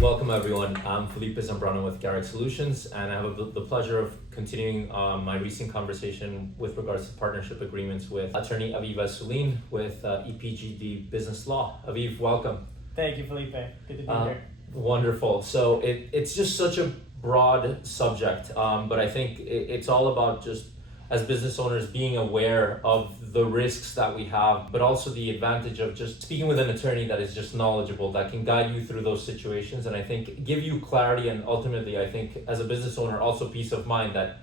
Welcome everyone. I'm Felipe Zambrano with Garrick Solutions, and I have the pleasure of continuing my recent conversation with regards to partnership agreements with attorney Aviv Asoulin with EPGD Business Law. Aviv, welcome. Thank you, Felipe. Good to be here. Wonderful. So it's just such a broad subject, but I think it's all about just as business owners being aware of the risks that we have, but also the advantage of just speaking with an attorney that is just knowledgeable, that can guide you through those situations, and I think give you clarity, and ultimately I think as a business owner also peace of mind that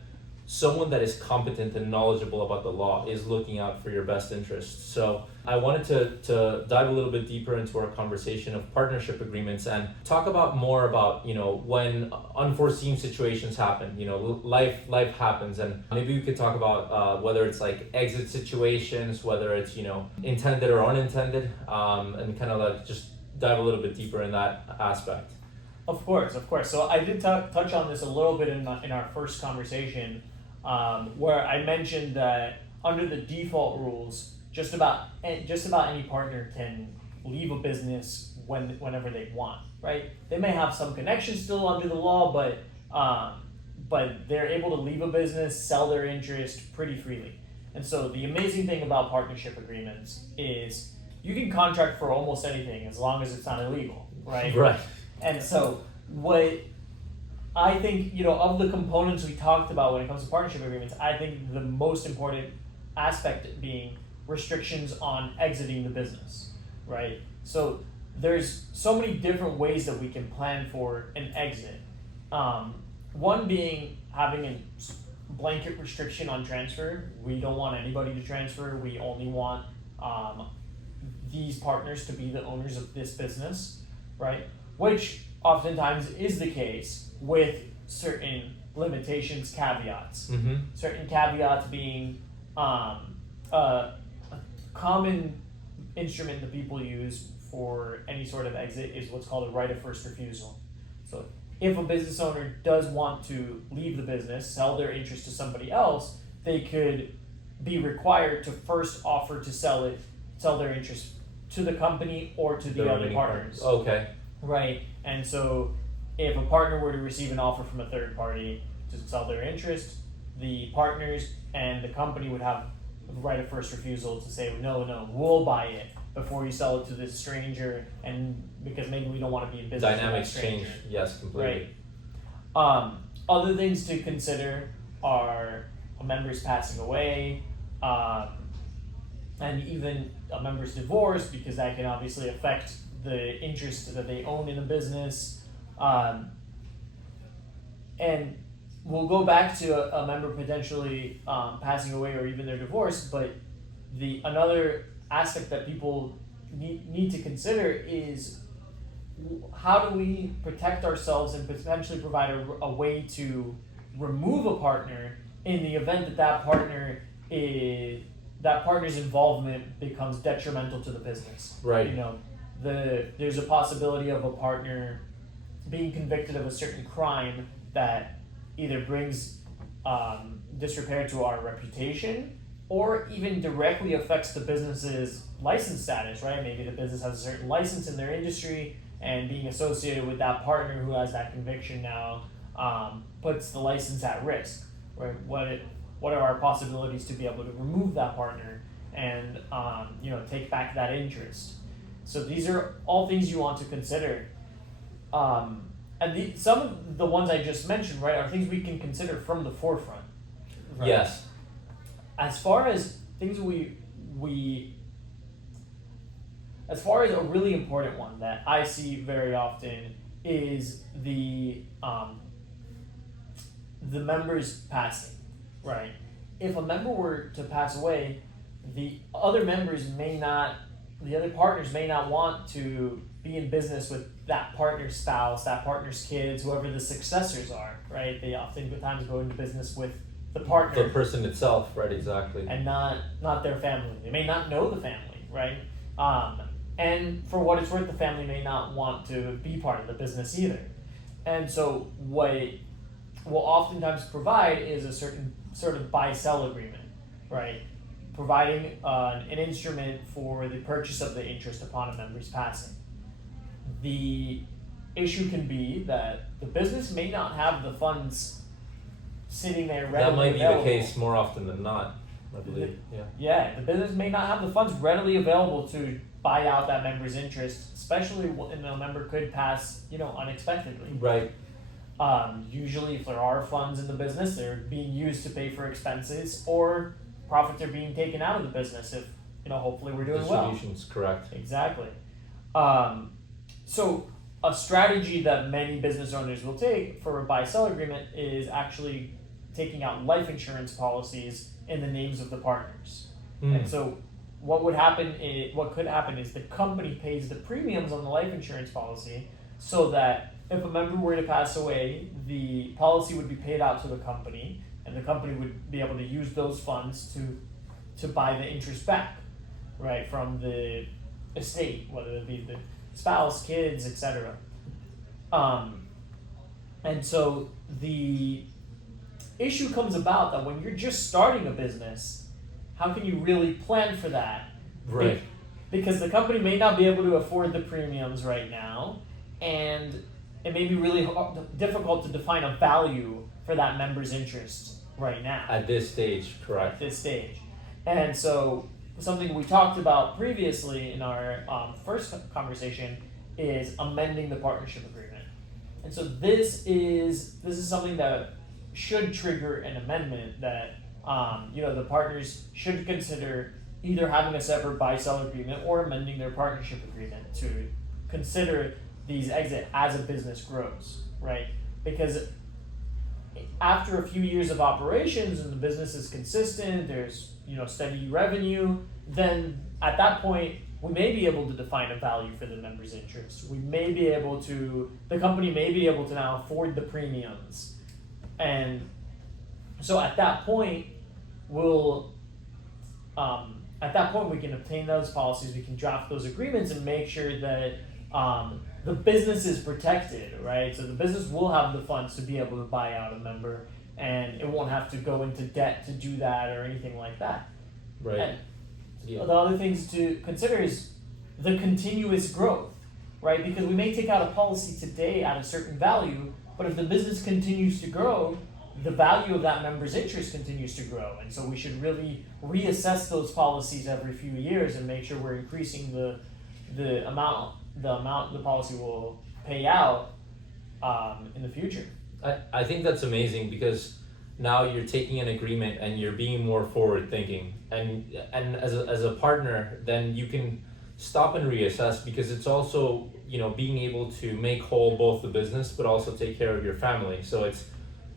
someone that is competent and knowledgeable about the law is looking out for your best interests. So I wanted to dive a little bit deeper into our conversation of partnership agreements and talk about more about, when unforeseen situations happen, life happens, and maybe we could talk about whether it's like exit situations, whether it's, intended or unintended, and kind of like just dive a little bit deeper in that aspect. Of course. So I did touch on this a little bit in our first conversation, where I mentioned that under the default rules, just about any partner can leave a business whenever they want, right? They may have some connections still under the law, but they're able to leave a business, sell their interest pretty freely. And so the amazing thing about partnership agreements is you can contract for almost anything as long as it's not illegal, right? Right. And so what I think, of the components we talked about when it comes to partnership agreements, I think the most important aspect being restrictions on exiting the business, right? So there's so many different ways that we can plan for an exit. One being having a blanket restriction on transfer. We don't want anybody to transfer. We only want these partners to be the owners of this business, right? Which oftentimes is the case with certain limitations, caveats. Mm-hmm. Certain caveats being a common instrument that people use for any sort of exit is what's called a right of first refusal. So if a business owner does want to leave the business, sell their interest to somebody else, they could be required to first offer to sell their interest to the company or to the other partners. Okay. Right, and so if a partner were to receive an offer from a third party to sell their interest, the partners and the company would have the right of first refusal to say, no, we'll buy it before you sell it to this stranger, and because maybe we don't want to be in business with Dynamics that stranger. change, yes, completely. Right. Other things to consider are a member's passing away, and even a member's divorce, because that can obviously affect the interest that they own in a business. And we'll go back to a member potentially passing away or even their divorce, but another aspect that people need to consider is how do we protect ourselves and potentially provide a way to remove a partner in the event that partner's involvement becomes detrimental to the business. Right. There's a possibility of a partner being convicted of a certain crime that either brings disrepair to our reputation or even directly affects the business's license status, right? Maybe the business has a certain license in their industry, and being associated with that partner who has that conviction now puts the license at risk, right? What are our possibilities to be able to remove that partner and take back that interest? So these are all things you want to consider. And some of the ones I just mentioned, right, are things we can consider from the forefront. Right? Yes. As far as things as far as a really important one that I see very often is the member's passing, right? If a member were to pass away, the other partners may not want to be in business with that partner's spouse, that partner's kids, whoever the successors are, right? They oftentimes go into business with the partner. The person itself, right, exactly. And not their family. They may not know the family, right? And for what it's worth, the family may not want to be part of the business either. And so what we'll oftentimes provide is a certain sort of buy-sell agreement, right? Providing an instrument for the purchase of the interest upon a member's passing. The issue can be that the business may not have the funds sitting there readily That might be available. the case more often than not, I believe. Yeah, the business may not have the funds readily available to buy out that member's interest, especially when a member could pass, unexpectedly. Right. Usually, if there are funds in the business, they're being used to pay for expenses, or profits are being taken out of the business if, hopefully we're doing well. Distributions, correct. Exactly. So a strategy that many business owners will take for a buy-sell agreement is actually taking out life insurance policies in the names of the partners. And so what could happen is the company pays the premiums on the life insurance policy, so that if a member were to pass away, the policy would be paid out to the company, and the company would be able to use those funds to buy the interest back, right, from the estate, whether it be the spouse, kids, etc. And so the issue comes about that when you're just starting a business, how can you really plan for that? Right. Because the company may not be able to afford the premiums right now, and it may be really difficult to define a value for that member's interest right now. At this stage, correct. At this stage. And so something we talked about previously in our first conversation is amending the partnership agreement. And so this is something that should trigger an amendment that the partners should consider either having a separate buy-sell agreement or amending their partnership agreement to consider these exit as a business grows, right? Because after a few years of operations and the business is consistent, there's steady revenue, then at that point we may be able to define a value for the member's interest. The company may be able to now afford the premiums. And so at that point we can obtain those policies, we can draft those agreements and make sure that the business is protected, right? So the business will have the funds to be able to buy out a member, and it won't have to go into debt to do that or anything like that. Right. And the other things to consider is the continuous growth, right? Because we may take out a policy today at a certain value, but if the business continues to grow, the value of that member's interest continues to grow. And so we should really reassess those policies every few years and make sure we're increasing the amount the policy will pay out in the future. I think that's amazing, because now you're taking an agreement and you're being more forward thinking, and as a partner, then you can stop and reassess, because it's also being able to make whole both the business but also take care of your family. So it's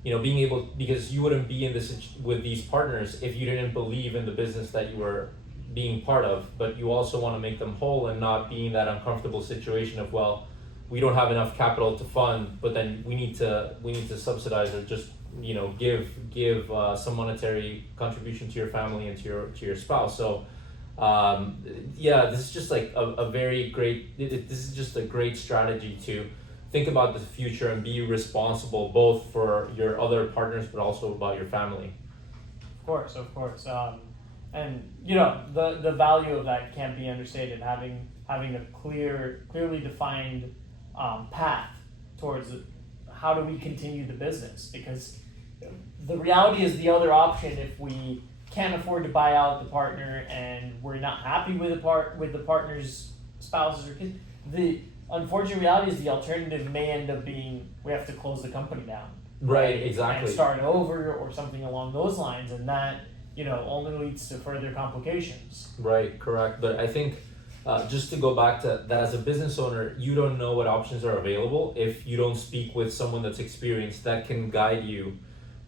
being able, because you wouldn't be in this with these partners if you didn't believe in the business that you were being part of, but you also want to make them whole and not be in that uncomfortable situation of, well, we don't have enough capital to fund, but then we need to subsidize or just give some monetary contribution to your family and to your spouse. So this is just like a very great, this is just a great strategy to think about the future and be responsible both for your other partners but also about your family. Of course. And the value of that can't be understated. Having a clearly defined path towards how do we continue the business, because the reality is the other option, if we can't afford to buy out the partner and we're not happy with the partner's spouses or kids, the unfortunate reality is the alternative may end up being we have to close the company down. Right, exactly. And start over or something along those lines, and that only leads to further complications. Right, correct. But I think just to go back to that, as a business owner, you don't know what options are available if you don't speak with someone that's experienced that can guide you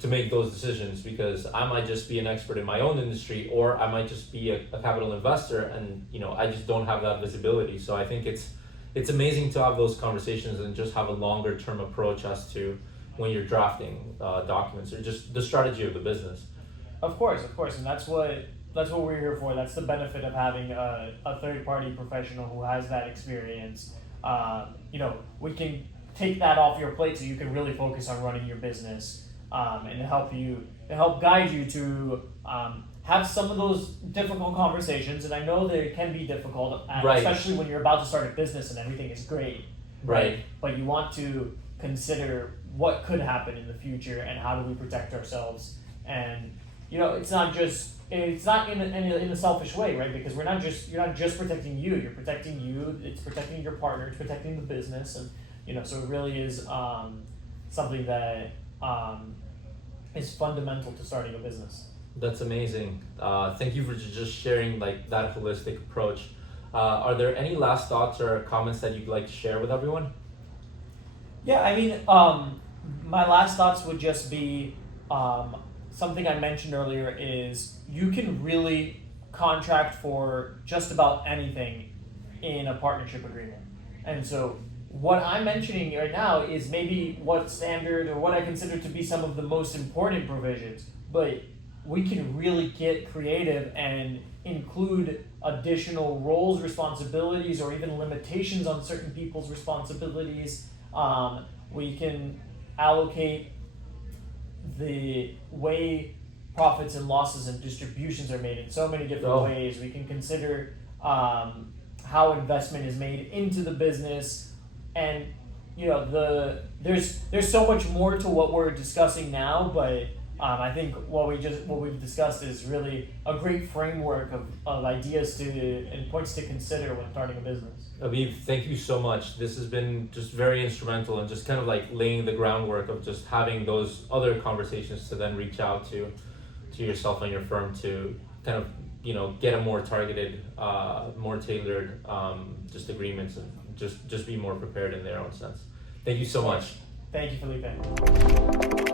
to make those decisions, because I might just be an expert in my own industry, or I might just be a capital investor, and I just don't have that visibility. So I think it's amazing to have those conversations and just have a longer term approach as to when you're drafting documents or just the strategy of the business. Of course, and that's what we're here for. That's the benefit of having a third party professional who has that experience. We can take that off your plate so you can really focus on running your business, and help guide you to have some of those difficult conversations. And I know they can be difficult, Right. especially when you're about to start a business and everything is great, Right. But you want to consider what could happen in the future and how do we protect ourselves. And it's not in a selfish way, right? Because you're not just protecting you. You're protecting you. It's protecting your partner. It's protecting the business, and so it really is something that is fundamental to starting a business. That's amazing. Thank you for just sharing like that holistic approach. Are there any last thoughts or comments that you'd like to share with everyone? Yeah, I mean, my last thoughts would just be something I mentioned earlier is you can really contract for just about anything in a partnership agreement. And so what I'm mentioning right now is maybe what standard or what I consider to be some of the most important provisions, but we can really get creative and include additional roles, responsibilities, or even limitations on certain people's responsibilities. We can allocate the way profits and losses and distributions are made in so many different ways. We can consider how investment is made into the business, and there's so much more to what we're discussing now, but I think what we've discussed is really a great framework of ideas and points to consider when starting a business. Aviv, thank you so much. This has been just very instrumental and just kind of like laying the groundwork of just having those other conversations to then reach out to yourself and your firm to kind of get a more targeted, more tailored just agreements and just be more prepared in their own sense. Thank you so much. Thank you, Felipe.